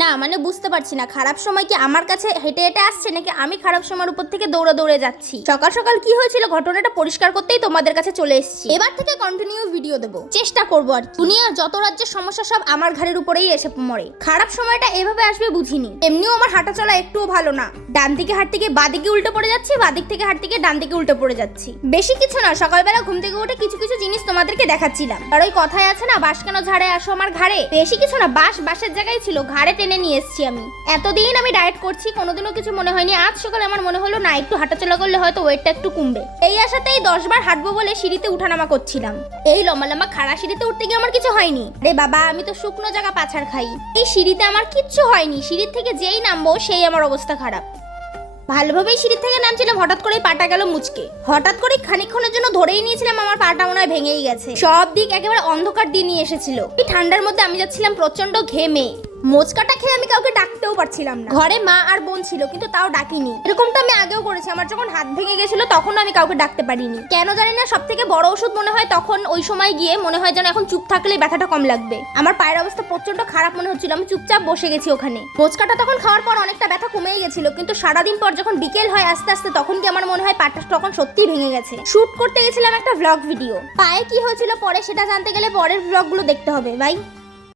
না মানে বুঝতে পারছি না, খারাপ সময় কি আমার কাছে হেঁটে হেঁটে আসছে নাকি আমি খারাপ সময়ের উপর থেকে দৌড়ে দৌড়ে যাচ্ছি। সকাল সকাল কি হয়েছিল ঘটনাটা পরিষ্কার করতেই তোমাদের কাছে চলে এসেছি। এবার থেকে কন্টিনিউ ভিডিও দেবো, চেষ্টা করবো আর কি। দুনিয়ার যত রাজ্যের সমস্যা সব আমার ঘাড়ের উপরেই এসে মরে। খারাপ সময়টা এভাবে আসবে বুঝিনি। এমনিও আমার হাঁটা চলা একটুও ভালো না, ডান দিকে হাঁটতে গিয়ে বাদিকে উল্টে পড়ে যাচ্ছি, বাদিক থেকে হাঁটতে গিয়ে ডান দিকে উল্টে পড়ে যাচ্ছি। বেশি কিছু না, সকালবেলা ঘুম থেকে উঠে কিছু কিছু জিনিস তোমাদেরকে দেখাচ্ছিলাম। আর ওই কথায় আছে না, বাঁশ কেন ঝাড়ে আসো আমার ঘাড়ে, বেশি কিছু না, বাঁশ বাঁশের জায়গায় ছিল, ঘাড়ে টেনে নিয়ে এসেছি আমি। এতদিন আমি ডায়েট করছি, কোনোদিনও কিছু মনে হয়নি। আজ সকালে আমার মনে হলো না, একটু হাঁটাচলা করলে হয়তো ওয়েটটা একটু কমবে। এই আশাতেই 10 বার হাঁটবো বলে সিঁড়িতে উঠানামা করছিলাম। এই লম্বা লম্বা খাড়া সিঁড়িতে উঠতে গিয়ে আমার কিছু হয়নি। রে বাবা, আমি তো শুকনো জায়গা পাছাড় খাই। এই সিঁড়িতে আমার কিচ্ছু হয়নি, সিঁড়ির থেকে যেই নামবো সেই আমার অবস্থা খারাপ। ভালোভাবেই সিঁড়ি থেকে নামছিলাম, হঠাৎ করে পাটা গেল মুচকে। হঠাৎ করে খানিকক্ষণের জন্য ধরেই নিয়েছিলাম আমার পাটা মনে হয় ভেঙেই গেছে। সব দিক একেবারে অন্ধকার দিয়ে নিয়ে এসেছিল। এই ঠান্ডার মধ্যে আমি যাচ্ছিলাম প্রচন্ড ঘেমে, মোচকাটা খেয়ে আমি কাউকে ডাকতেও পারছিলাম না। ঘরে মা আর বোন ছিল কিন্তু তাও ডাকিনি। এরকমটা আমি আগেও করেছি, আমার যখন হাত ভেঙে গেছিল তখন আমি কাউকে ডাকতে পারিনি। কেন জানি না, সব থেকে বড় ওষুধ মনে হয় তখন ওই সময় গিয়ে মনে হয় যেন এখন চুপ থাকলে ব্যথাটা কম লাগবে। আমার পায়ের অবস্থা প্রচন্ড খারাপ মনে হচ্ছিল, আমি চুপচাপ বসে গেছি ওখানে। মোচকাটা তখন খাওয়ার পর অনেকটা ব্যথা কমেই গেছিল, কিন্তু সারাদিন পর যখন বিকেল হয় আস্তে আস্তে তখন কি আমার মনে হয় পাটা তখন সত্যিই ভেঙে গেছে। শুট করতে গেছিলাম একটা ভ্লগ ভিডিও, পায়ে কি হয়েছিল পরে সেটা জানতে গেলে পরের ভ্লগগুলো দেখতে হবে ভাই।